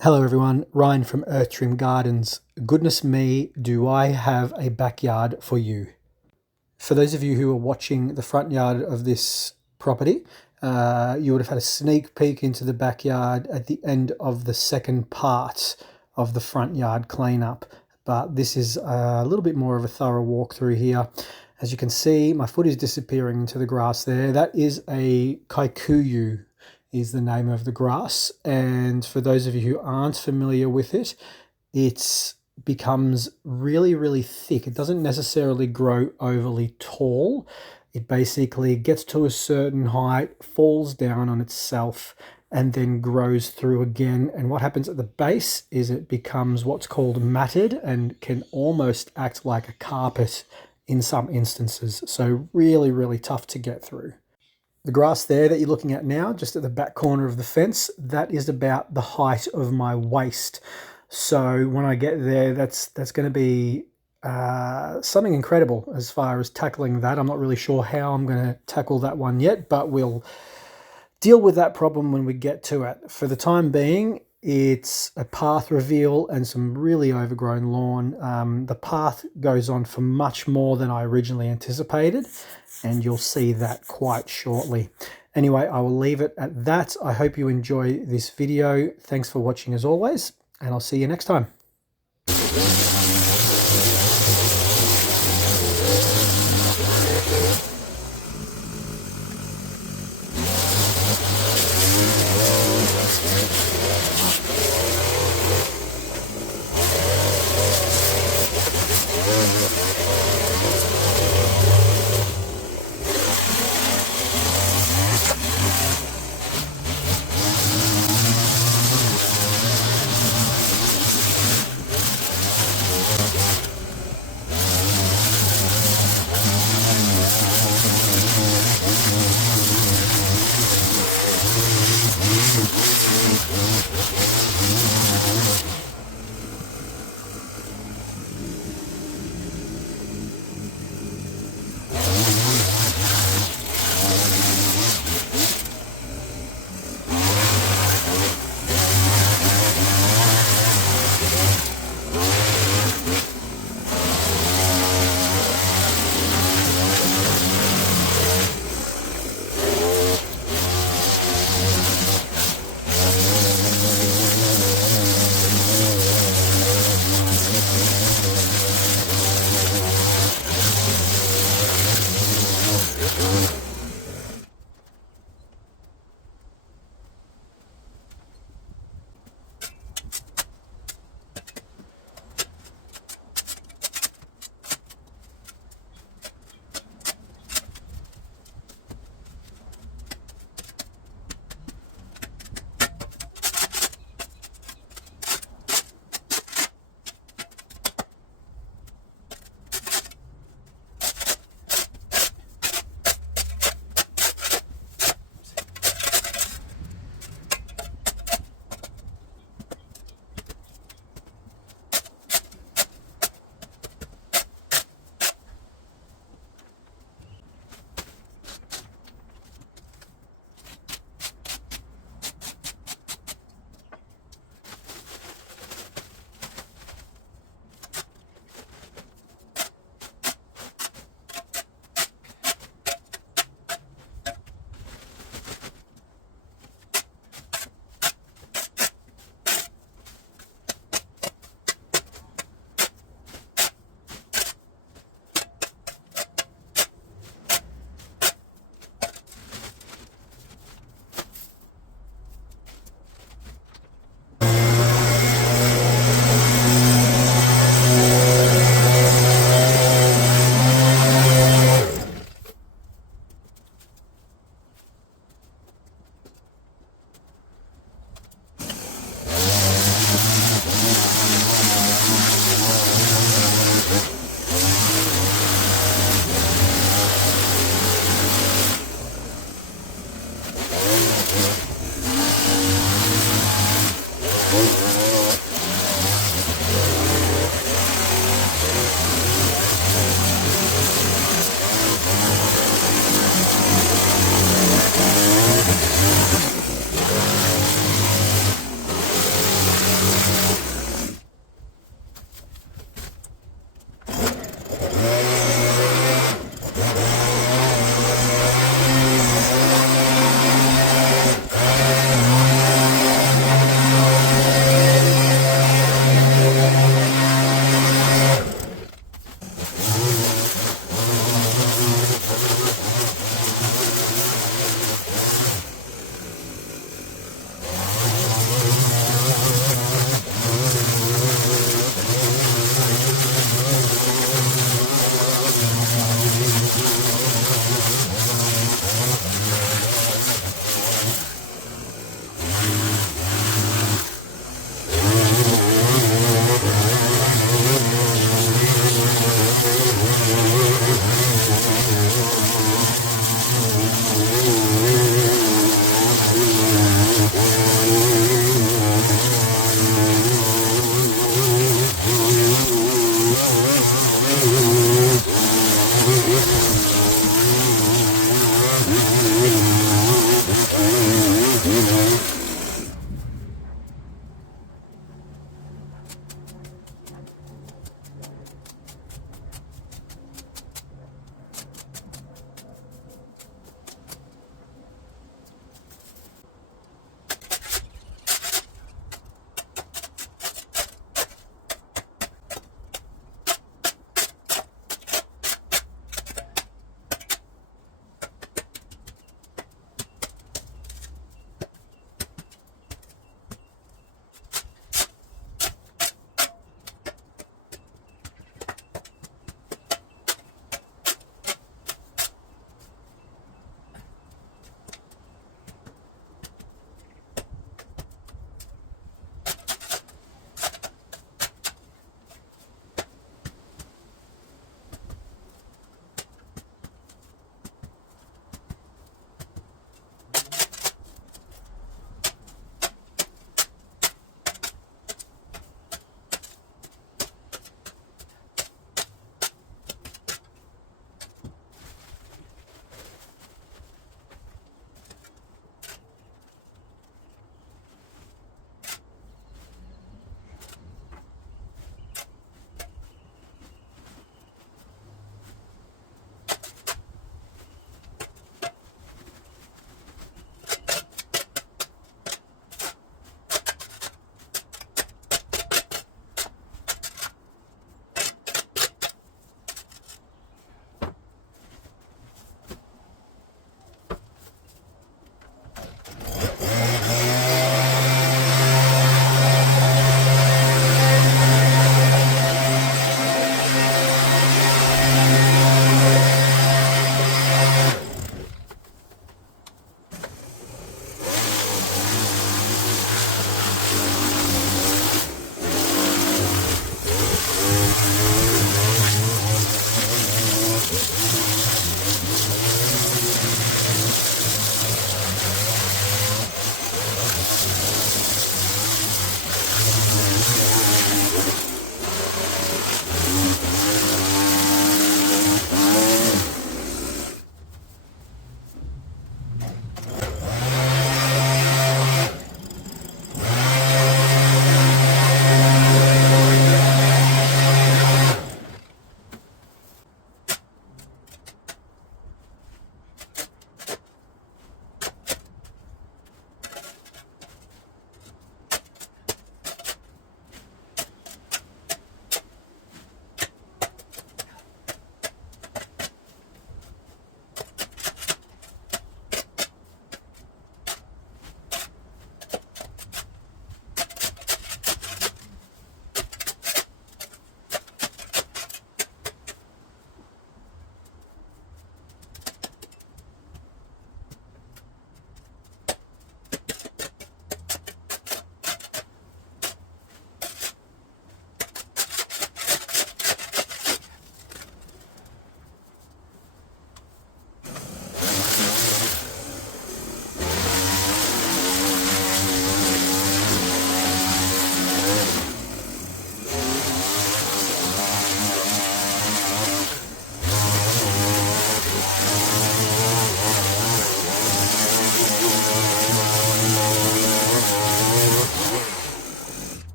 Hello everyone, Ryan from Earth Trim Gardens. Goodness me, do I have a backyard for you. For those of you who are watching the front yard of this property, you would have had a sneak peek into the backyard at the end of the second part of the front yard cleanup. But this is a little bit more of a thorough walkthrough here. As you can see, my foot is disappearing into the grass there. That is a kikuyu, is the name of the grass. And for those of you who aren't familiar with it, it becomes really, really thick. It doesn't necessarily grow overly tall. It basically gets to a certain height, falls down on itself, and then grows through again. And what happens at the base is it becomes what's called matted and can almost act like a carpet in some instances. So really, really tough to get through. The grass there that you're looking at now, just at the back corner of the fence, that is about the height of my waist. So when I get there, that's going to be something incredible as far as tackling that. I'm not really sure how I'm going to tackle that one yet, but we'll deal with that problem when we get to it. For the time being, it's a path reveal and some really overgrown lawn. The path goes on for much more than I originally anticipated, and you'll see that quite shortly. Anyway, I will leave it at that. I hope you enjoy this video. Thanks for watching as always, and I'll see you next time.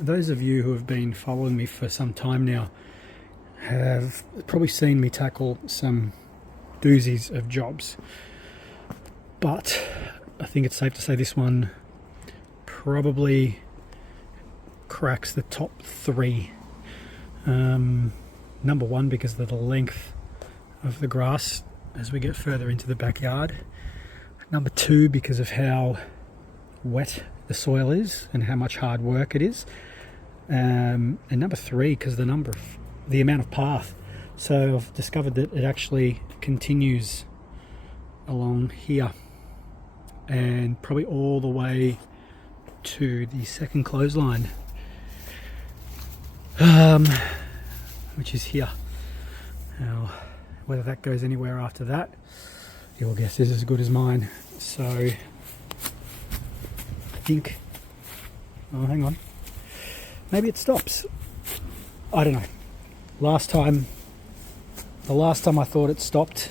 those of you who have been following me for some time now have probably seen me tackle some doozies of jobs, but I think it's safe to say this one probably cracks the top three. Number one, because of the length of the grass as we get further into the backyard. Number two, because of how wet the soil is and how much hard work it is. And number three, because the amount of path. So I've discovered that it actually continues along here and probably all the way to the second clothesline, which is here. Now, whether that goes anywhere after that, your guess is as good as mine. So I think, oh, hang on, maybe it stops. I don't know. The last time I thought it stopped,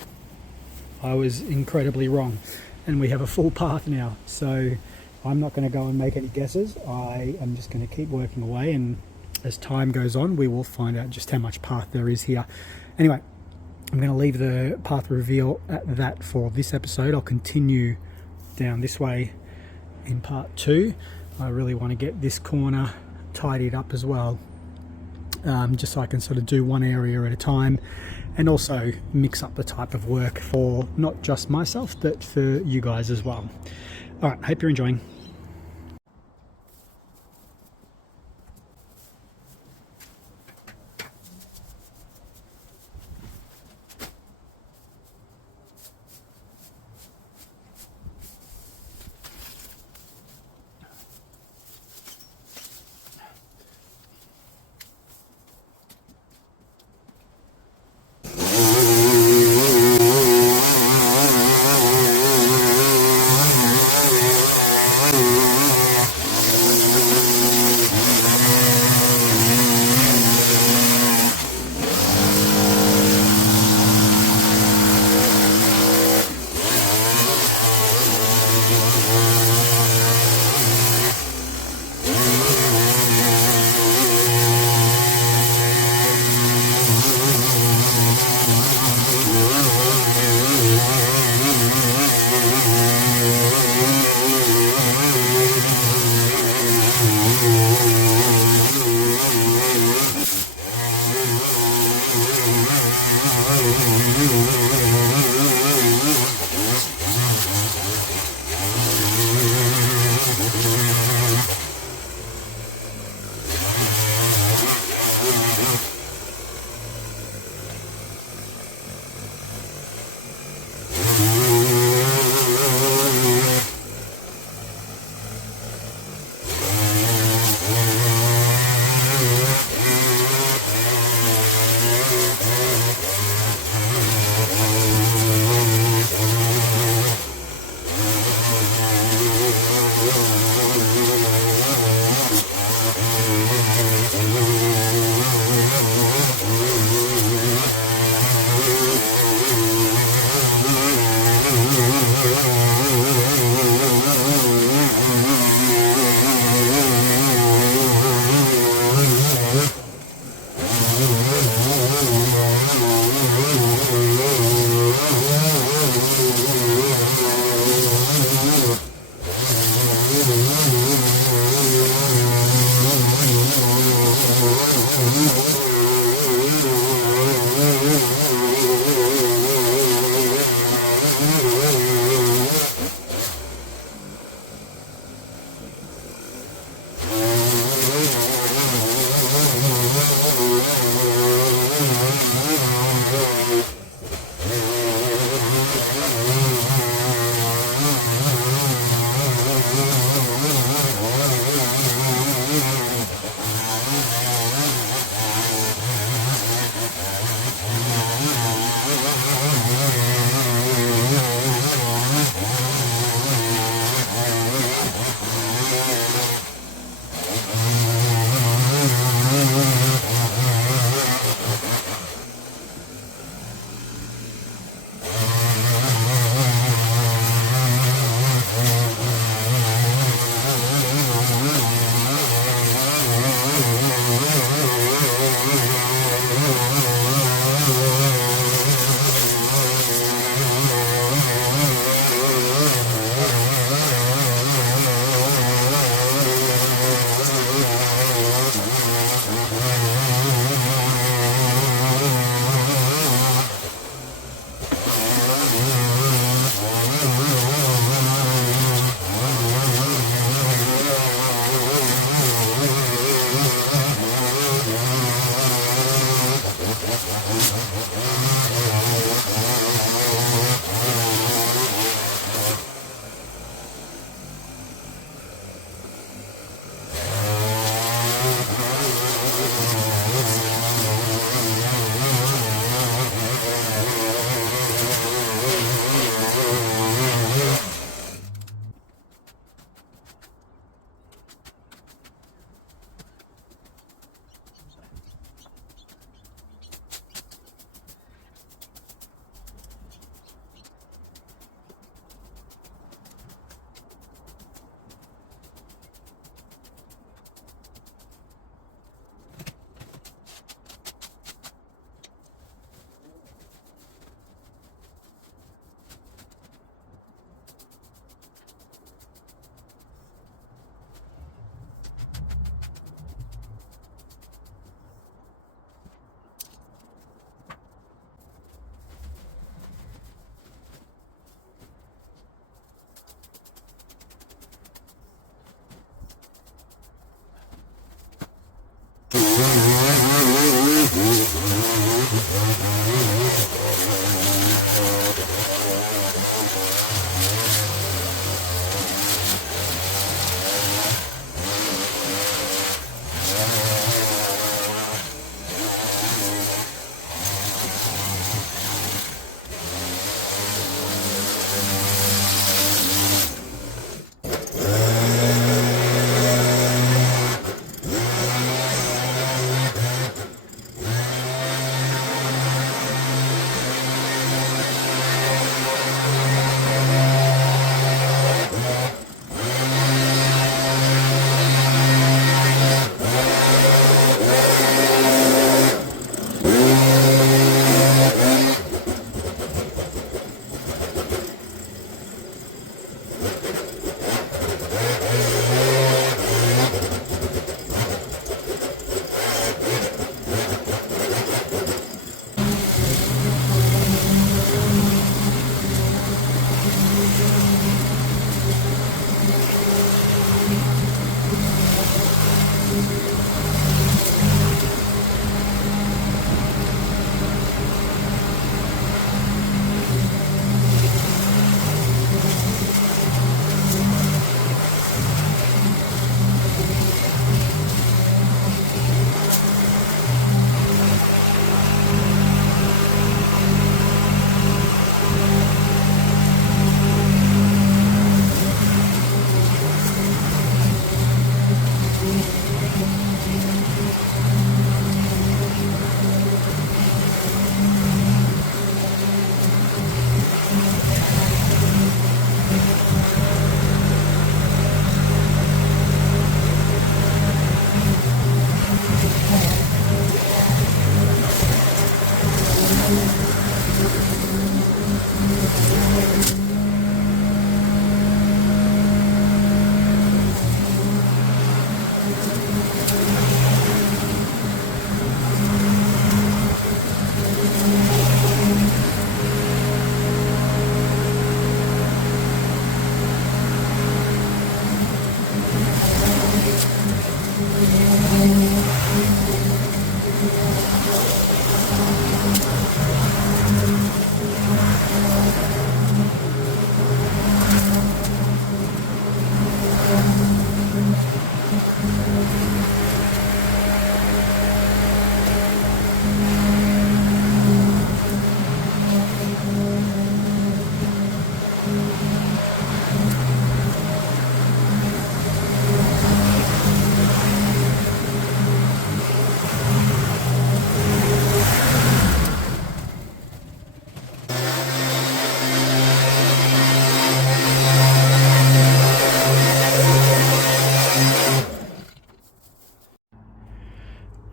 I was incredibly wrong, and we have a full path now. So I'm not going to go and make any guesses. I am just going to keep working away, and as time goes on, we will find out just how much path there is here. Anyway, I'm going to leave the path reveal at that for this episode. I'll continue down this way in part 2. I really want to get this corner tidied up as well, just so I can sort of do one area at a time, and also mix up the type of work for not just myself, but for you guys as well. All right, hope you're enjoying.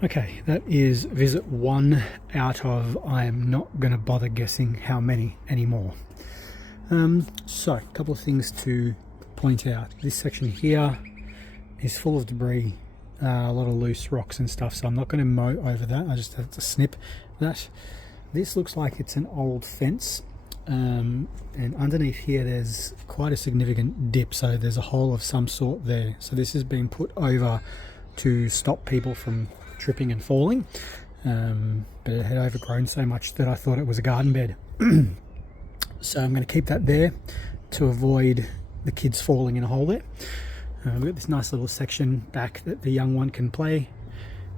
Okay, that is visit 1 out of, I am not going to bother guessing how many anymore. So, a couple of things to point out. This section here is full of debris, a lot of loose rocks and stuff, so I'm not going to mow over that. I just have to snip that. This looks like it's an old fence, and underneath here there's quite a significant dip, so there's a hole of some sort there. So this has been put over to stop people from tripping and falling, but it had overgrown so much that I thought it was a garden bed. So I'm going to keep that there to avoid the kids falling in a hole there. We've got this nice little section back that the young one can play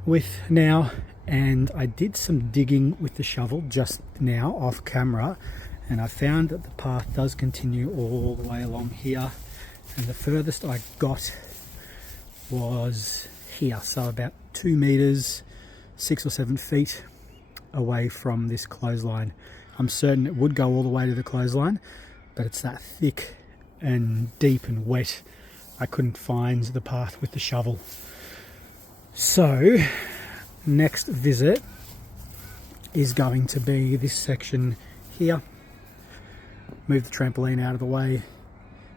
with now, and I did some digging with the shovel just now off camera, and I found that the path does continue all the way along here, and the furthest I got was here, so about 2 meters, 6 or 7 feet away from this clothesline. I'm certain it would go all the way to the clothesline, but it's that thick and deep and wet, I couldn't find the path with the shovel. So next visit is going to be this section here. Move the trampoline out of the way,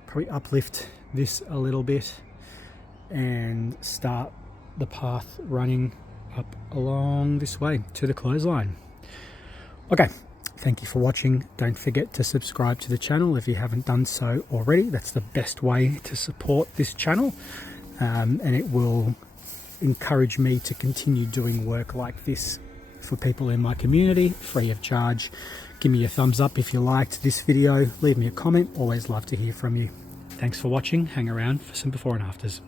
probably uplift this a little bit and start the path running up along this way to the clothesline. Okay, thank you for watching. Don't forget to subscribe to the channel if you haven't done so already. That's the best way to support this channel, and it will encourage me to continue doing work like this for people in my community, free of charge. Give me a thumbs up if you liked this video. Leave me a comment. Always love to hear from you. Thanks for watching. Hang around for some before and afters.